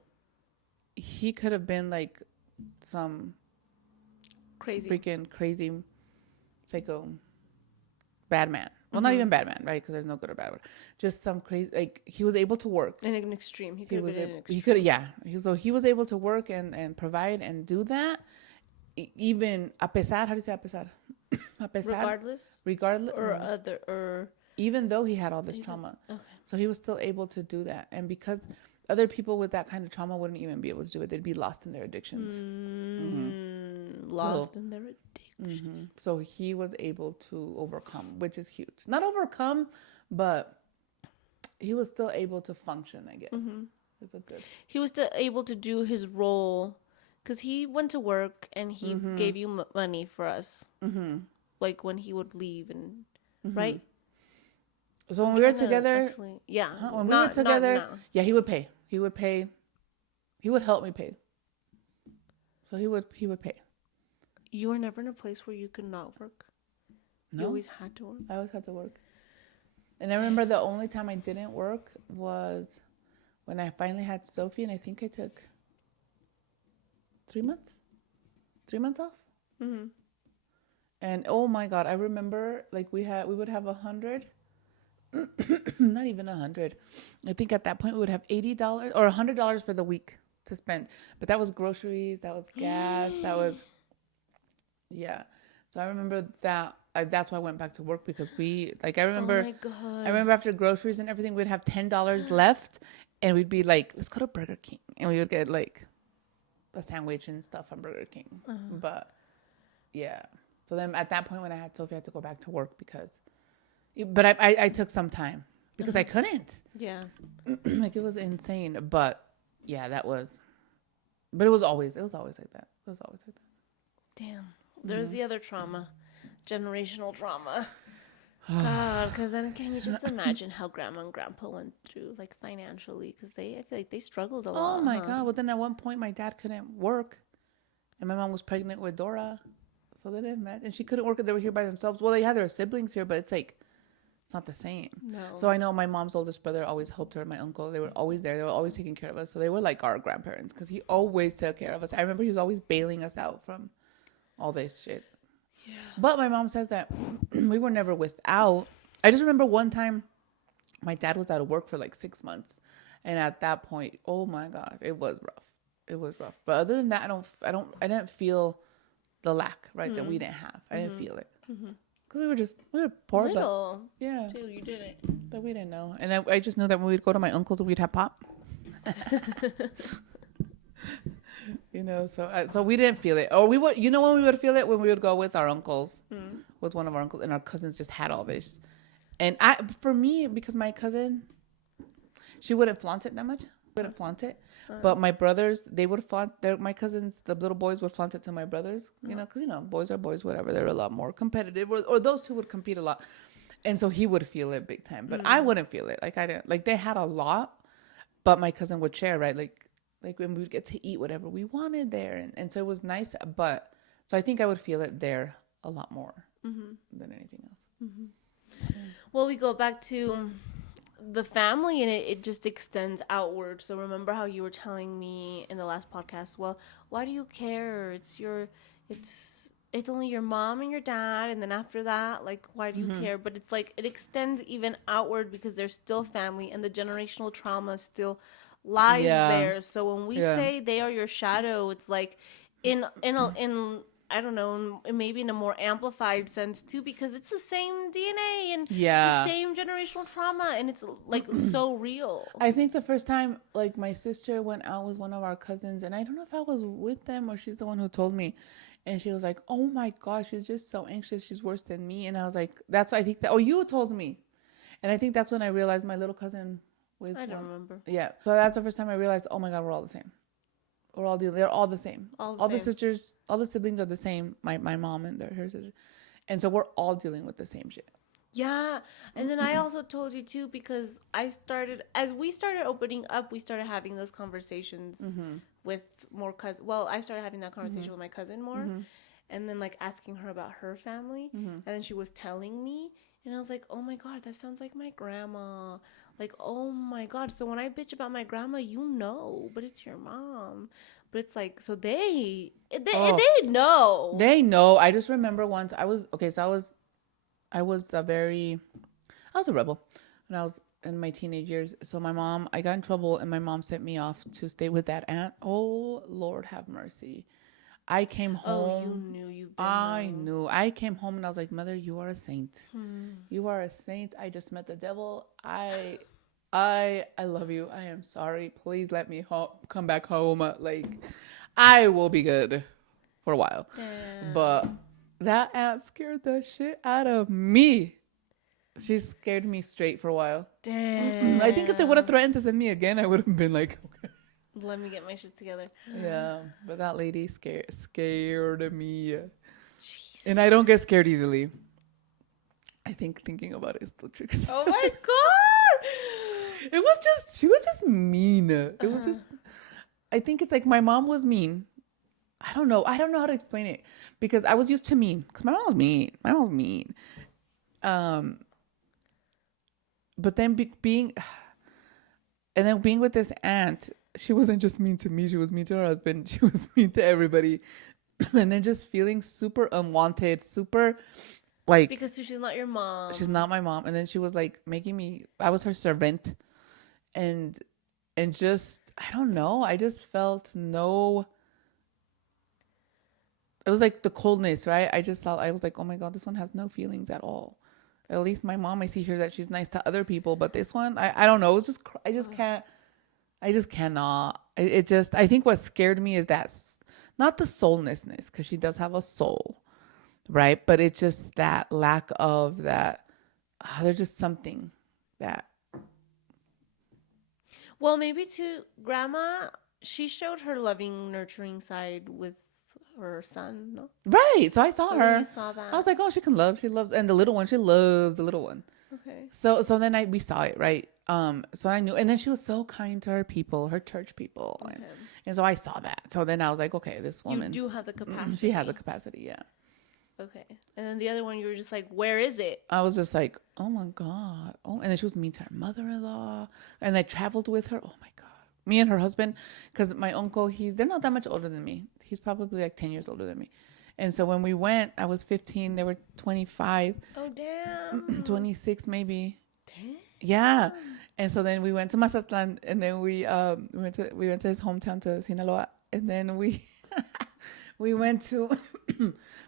he could have been like some freaking crazy psycho bad man. Well, not even bad man, right? Because there's no good or bad word. Just some crazy, like, he was able to work in an extreme. He could have been in an extreme. He was able to work and provide and do that, even a pesar. How do you say a pesar? A pesar. Regardless. Or even though he had all this trauma. Okay. So he was still able to do that. And because other people with that kind of trauma wouldn't even be able to do it. They'd be lost in their addictions. Lost in their addictions. So he was able to overcome, which is huge. Not overcome, but he was still able to function, I guess. It's a good. He was still able to do his role because he went to work and he gave you money for us. Like when he would leave and right. So when we were together, actually, yeah, when we were together, yeah, he would pay. He would pay. He would help me pay. So he would pay. You were never in a place where you could not work. No, you always had to work. I always had to work. And I remember the only time I didn't work was when I finally had Sophie, and I think I took 3 months. 3 months off. And oh my God, I remember like we would have 100. Not even 100. I think at that point we would have $80 or $100 for the week to spend. But that was groceries, that was gas, that was, yeah. So I remember that. That's why I went back to work because I remember, oh my God. I remember after groceries and everything, we'd have $10 left, and we'd be like, let's go to Burger King, and we would get like a sandwich and stuff from Burger King. But yeah. So then at that point when I had Sophie, I had to go back to work but I took some time because I couldn't. Yeah. Like it was insane. But yeah, but it was always like that. It was always like that. Damn. There's the other trauma, generational trauma. God, because then can you just imagine how grandma and grandpa went through, like financially? Because I feel like they struggled a lot. Oh my God. Well, then at one point my dad couldn't work, and my mom was pregnant with Dora, so they didn't met, and she couldn't work. They were here by themselves. Well, they had their siblings here, but it's like it's not the same. No. So I know my mom's oldest brother always helped her. My uncle, they were always there. They were always taking care of us. So they were like our grandparents because he always took care of us. I remember he was always bailing us out from all this shit. Yeah. But my mom says that we were never without. I just remember one time my dad was out of work for like 6 months. And at that point, oh my God, it was rough. It was rough. But other than that, I didn't feel the lack, right, that we didn't have. I didn't feel it. Because we were poor. Little. But, yeah. Too, you didn't. But we didn't know. And I just knew that when we'd go to my uncle's, we'd have pop. You know, so we didn't feel it. Or we would, when we would feel it? When we would go with our uncles, with one of our uncles, and our cousins just had all this. And for me, because my cousin, she wouldn't flaunt it that much. Wouldn't flaunt it. But my brothers, they would flaunt. My cousins, the little boys, would flaunt it to my brothers. You know, because boys are boys, whatever. They're a lot more competitive, or those two would compete a lot. And so he would feel it big time, but I wouldn't feel it. Like I didn't. Like they had a lot, but my cousin would share, right? Like when we would get to eat whatever we wanted there, and so it was nice. But so I think I would feel it there a lot more than anything else. Well, we go back to the family, and it just extends outward. So remember how you were telling me in the last podcast, well, why do you care? It's only your mom and your dad, and then after that, like, why do you care? But it's like it extends even outward because there's still family, and the generational trauma still lies there. So when we say they are your shadow, it's like in I don't know, maybe in a more amplified sense too, because it's the same DNA and it's the same generational trauma, and it's like so real. I think the first time like my sister went out with one of our cousins, and I don't know if I was with them or she's the one who told me, and she was like, oh my gosh, she's just so anxious, she's worse than me. And I was like, that's why I think that, you told me. And I think that's when I realized my little cousin with I don't remember. Yeah, so that's the first time I realized, oh my God, we're all the same. They're all the same. All the sisters, all the siblings are the same. My mom and her sister. And so we're all dealing with the same shit. Yeah. And then I also told you too, because as we started opening up, we started having those conversations with more cousins. Well, I started having that conversation with my cousin more. And then like asking her about her family. And then she was telling me. And I was like, oh my God, that sounds like my grandma. Like, oh my God. So when I bitch about my grandma, but it's your mom. But it's like, so they know. They know. I just remember once I was a rebel when I was in my teenage years. So I got in trouble, and my mom sent me off to stay with that aunt. Oh, Lord have mercy. I came home. Oh, you knew I knew. I came home and I was like, Mother, you are a saint. You are a saint. I just met the devil. I love you. I am sorry. Please let me come back home. Like, I will be good for a while. But That aunt scared the shit out of me. She scared me straight for a while. Damn. I think if they would have threatened to send me again, I would have been like, okay. Let me get my shit together. Yeah, but that lady scared me. Jeez. And I don't get scared easily. I think thinking about it still triggers. Oh my god. She was just mean. It was just, I think it's like my mom was mean. I don't know how to explain it because I was used to mean. Because my mom was mean. But then being with this aunt, she wasn't just mean to me. She was mean to her husband. She was mean to everybody. And then just feeling super unwanted, super like. Because she's not your mom. She's not my mom. And then she was like making me, I was her servant. And just, I don't know. I just felt no. It was like the coldness, right? I just thought, I was like, oh my God, this one has no feelings at all. At least my mom, I see here that she's nice to other people. But this one, I don't know. It's just, I just cannot. I think what scared me is that, not the soulnessness, because she does have a soul, right? But it's just that lack of that. There's just something that. Well, maybe too, Grandma, she showed her loving, nurturing side with her son, no? Right. So I saw her. You saw that. I was like, oh, she can love. She loves. And the little one, she loves the little one. Okay. So then we saw it, right? So I knew. And then she was so kind to her people, her church people. Okay. And so I saw that. So then I was like, okay, this woman. You do have the capacity. She has a capacity, yeah. Okay. And then the other one, you were just like, where is it? I was just like, oh my God. Oh, and then she was mean to her mother-in-law. And I traveled with her. Oh my God. Me and her husband, because my uncle, they're not that much older than me. He's probably like 10 years older than me. And so when we went, I was 15. They were 25. Oh, damn. 26 maybe. Damn. Yeah. And so then we went to Mazatlan, and then we went to his hometown, to Sinaloa. And then we went to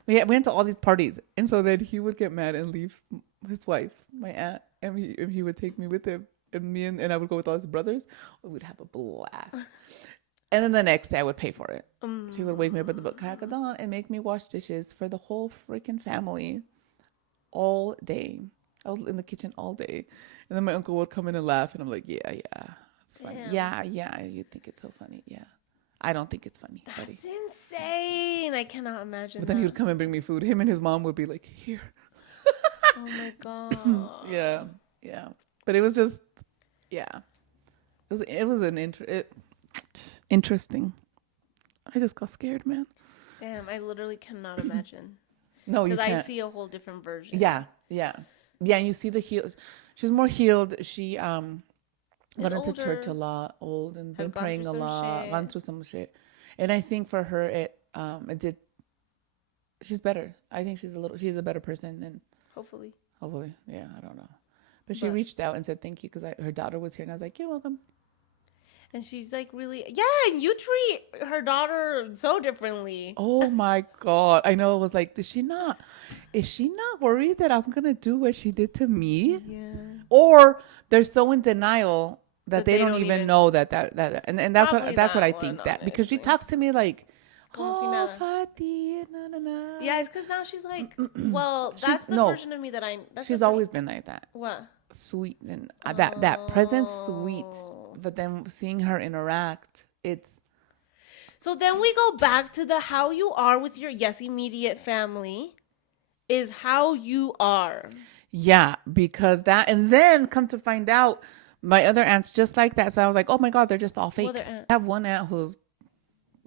we went to all these parties. And so then he would get mad and leave his wife, my aunt, and he would take me with him. And me and I would go with all his brothers. We'd have a blast. And then the next day I would pay for it. She would wake me up at the crack of dawn and make me wash dishes for the whole freaking family all day. I was in the kitchen all day. And then my uncle would come in and laugh. And I'm like, yeah, it's funny. Damn. Yeah, you think it's so funny. Yeah. I don't think it's funny, buddy. That's insane. I cannot imagine But then he would come and bring me food. Him and his mom would be like, here. Oh my God. Yeah. But it was just, yeah. It was interesting. I just got scared, man. Damn, I literally cannot imagine. No, you can't. Because I see a whole different version. Yeah. And you see the healed. She's more healed. She got into church a lot, old, and been praying a lot, gone through some shit. And I think for her, it did. She's better. I think she's a better person, and Hopefully, yeah. I don't know, but she reached out and said thank you because her daughter was here, and I was like, you're welcome. And she's like, really, yeah. And you treat her daughter so differently. Oh my God, I know. It was like, is she not worried that I'm gonna do what she did to me? Yeah. Or they're so in denial that they don't even know that and that's what I think, that honestly. Because she talks to me like, oh, Fati, na. Yeah, it's because now she's like, well, that's the version of me that she's always been like that. What? Sweet, and that presence, sweet. But then seeing her interact, it's. So then we go back to the how you are with your immediate family is how you are. Yeah, because that, and then come to find out, my other aunts just like that. So I was like, oh my God, they're just all fake. I have one aunt who's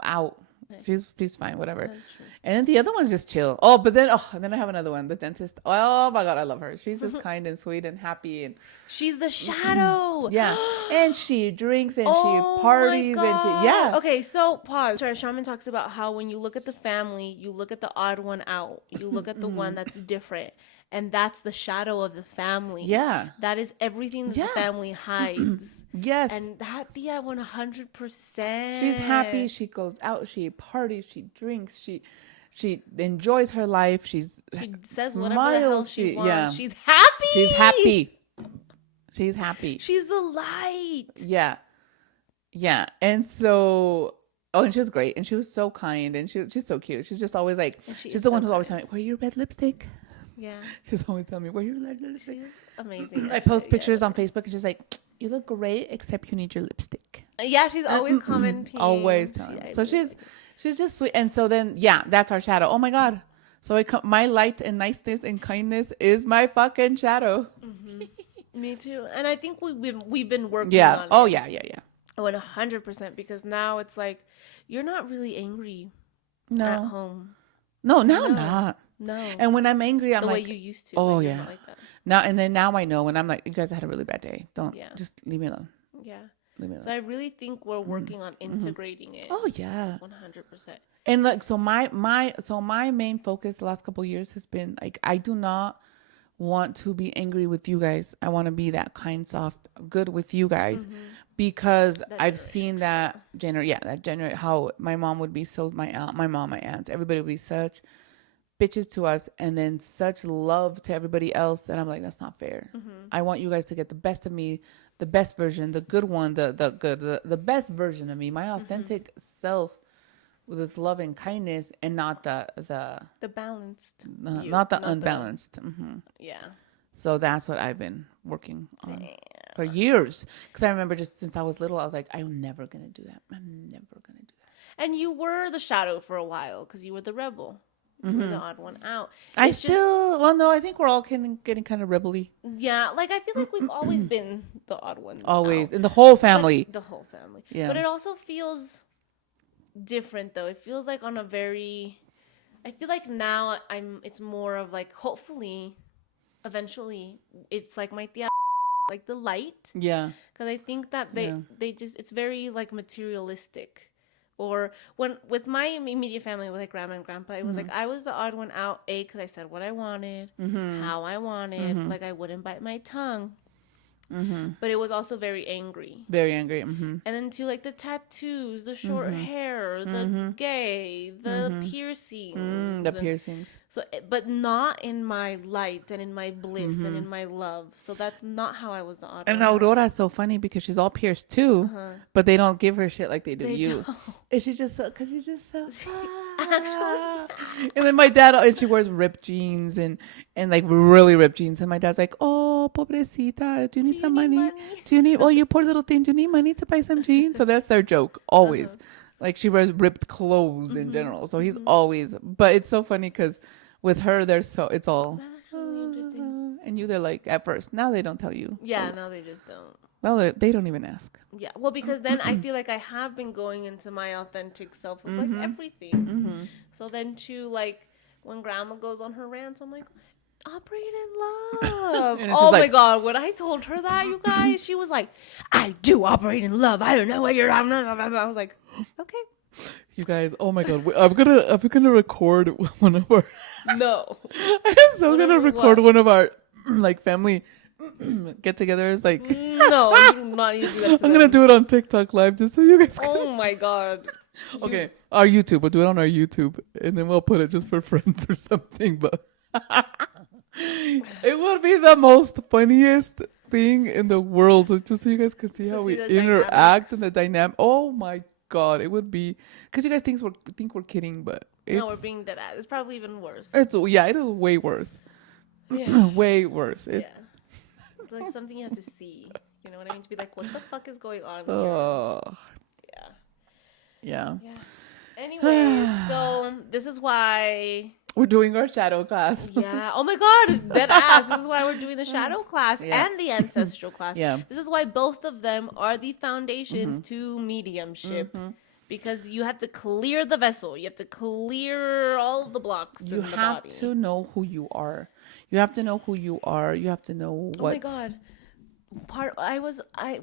out. Okay. She's fine, whatever. And then the other one's just chill. And then I have another one, the dentist. Oh my God, I love her. She's just kind and sweet and happy, and she's the shadow. Yeah, and she drinks and she parties and she Okay, so pause. Sorry, Shaman talks about how when you look at the family, you look at the odd one out. You look at the one that's different. And that's the shadow of the family. Yeah. That is everything that the family hides. Yes. And that, 100%. She's happy. She goes out. She parties. She drinks. She enjoys her life. She says whatever the hell she wants. Yeah. She's happy. She's happy. She's the light. Yeah. And so, Oh, and she was great, and she was so kind, and she's so cute. She's just always like, she's the one who's always telling me, "Where your red lipstick?" Yeah. She's always telling me, "Where your red lipstick?" She's amazing. I post pictures on Facebook, and she's like, "You look great, except you need your lipstick." Yeah, she's always commenting. Always telling me. So she's just sweet. And so then, yeah, that's our shadow. Oh my God. So my light and niceness and kindness is my fucking shadow. Mm-hmm. Me too. And I think we've been working yeah. on Oh, it. yeah. 100%, because now it's like you're not really angry at home. No, now I'm not. No. And when I'm angry, I'm the like, way you used to. Oh, like, yeah. not like that. Now I know when I'm like, you guys had a really bad day. Don't just leave me alone. Yeah. Leave me alone. So I really think we're working on integrating it. Oh yeah. 100%. And like, so my main focus the last couple of years has been like, I do not want to be angry with you guys. I want to be that kind, soft, good with you guys, because I've seen that generate how my mom would be so my mom, my aunts, everybody would be such bitches to us, and then such love to everybody else, and I'm like, that's not fair. I want you guys to get the best of me, the best version, the good one, the best version of me, my authentic self, with its love and kindness, and not the balanced, not the unbalanced. Yeah. So that's what I've been working on for years. Because I remember just since I was little, I was like, I'm never gonna do that. I'm never gonna do that. And you were the shadow for a while because you were the rebel. You were the odd one out. I think we're all getting kind of rebelly. Yeah, like I feel like we've always been the odd ones. Always. In the whole family. The whole family. Yeah. But it also feels different though. It feels like on a very, I feel like now it's more of like, hopefully, eventually, it's like my tia, like the light. Yeah. Because I think that they just, it's very like materialistic. Or when with my immediate family, with like grandma and grandpa, it was like I was the odd one out. Because I said what I wanted, how I wanted. Like I wouldn't bite my tongue. But it was also very angry. Very angry. And then to like the tattoos, the short hair, the gay, the piercings. The piercings. So, but not in my light and in my bliss and in my love. So that's not how I was the odd and one. And Aurora's so funny because she's all pierced too, but they don't give her shit like they do you. Don't. And she's just so, because she's just so. Actually. And then my dad, and she wears ripped jeans and like really ripped jeans. And my dad's like, oh, pobrecita, do you need some money? Do you need, oh, you poor little thing, do you need money to buy some jeans? So that's their joke, always. Like she wears ripped clothes in general. So he's always, but it's so funny because with her, it's all. That's really interesting. And they're like, at first. Now they don't tell you. Yeah, now they just don't. No, they don't even ask. Yeah, well, because then I feel like I have been going into my authentic self of like everything. So then too, like when grandma goes on her rants, I'm like, operate in love. Oh my God, when I told her that, you guys, she was like, I do operate in love. I don't know what you're on. I was like, okay. You guys, oh my God, I'm gonna record one of our. No, I'm so gonna record one of our like family get-togethers. Like, no, you do not need to do that. I'm gonna do it on TikTok live just so you guys. Oh my God. Okay, our YouTube. We'll do it on our YouTube, and then we'll put it just for friends or something. But it would be the most funniest thing in the world, just so you guys can see how we interact and the dynamic. Oh my God, it would be because you guys think we're kidding, but no, we're being dead ass. It's probably even worse. It is way worse. Yeah, way worse. It's like something you have to see. You know what I mean? To be like, what the fuck is going on here? Oh. Yeah. Anyway, so this is why we're doing our shadow class. Yeah. Oh my God, dead ass. This is why we're doing the shadow class and the ancestral class. Yeah. This is why both of them are the foundations to mediumship. Because you have to clear the vessel. You have to clear all the blocks in the body. You have to know who you are. You have to know who you are. You have to know what. Oh my God.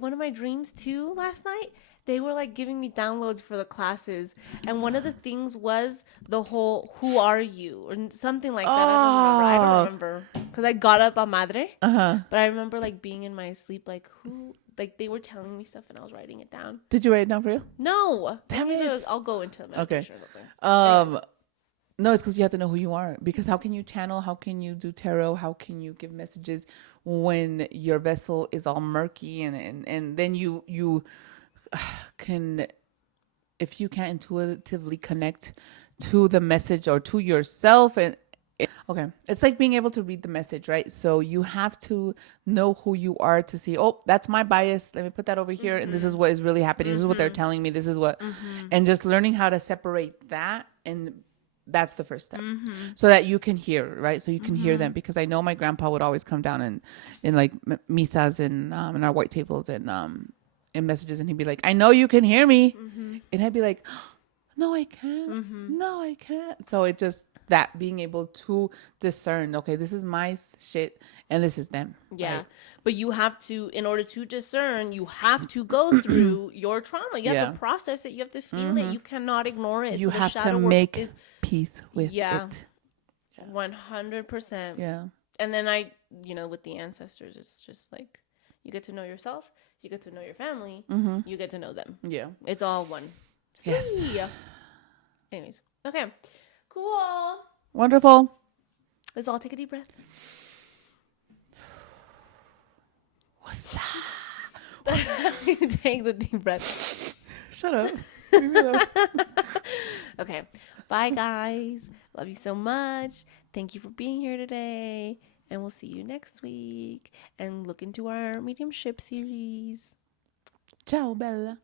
One of my dreams too last night, they were like giving me downloads for the classes. And one of the things was the whole, who are you? Or something like that. I don't remember. Because I got up a madre. But I remember like being in my sleep, like who, like they were telling me stuff and I was writing it down. Did you write it down for you? No. Damn it. I'll go into meditation or something. No, it's because you have to know who you are. Because how can you channel? How can you do tarot? How can you give messages when your vessel is all murky and then you can if you can't intuitively connect to the message or to yourself, and okay, it's like being able to read the message, right? So you have to know who you are to see, oh, that's my bias, let me put that over here, and this is what is really happening, this is what they're telling me, this is what, and just learning how to separate that, and that's the first step, so that you can hear, right? So you can hear them, because I know my grandpa would always come down in like misas and in our white tables and in messages, and he'd be like, I know you can hear me, and I'd be like, no, I can't. No, I can't. So it just, that being able to discern, okay, this is my shit and this is them. Yeah. Right? But you have to, in order to discern, you have to go through your trauma. You have to process it. You have to feel it. You cannot ignore it. You so have the shadow to work make is peace with it. 100%. Yeah. And then with the ancestors, it's just like, you get to know yourself, you get to know your family, you get to know them. Yeah. It's all one. Yes. Yeah. Anyways. Okay. Cool. Wonderful. Let's all take a deep breath. What's up? Take the deep breath. Shut up. Okay. Bye, guys. Love you so much. Thank you for being here today. And we'll see you next week. And look into our mediumship series. Ciao, Bella.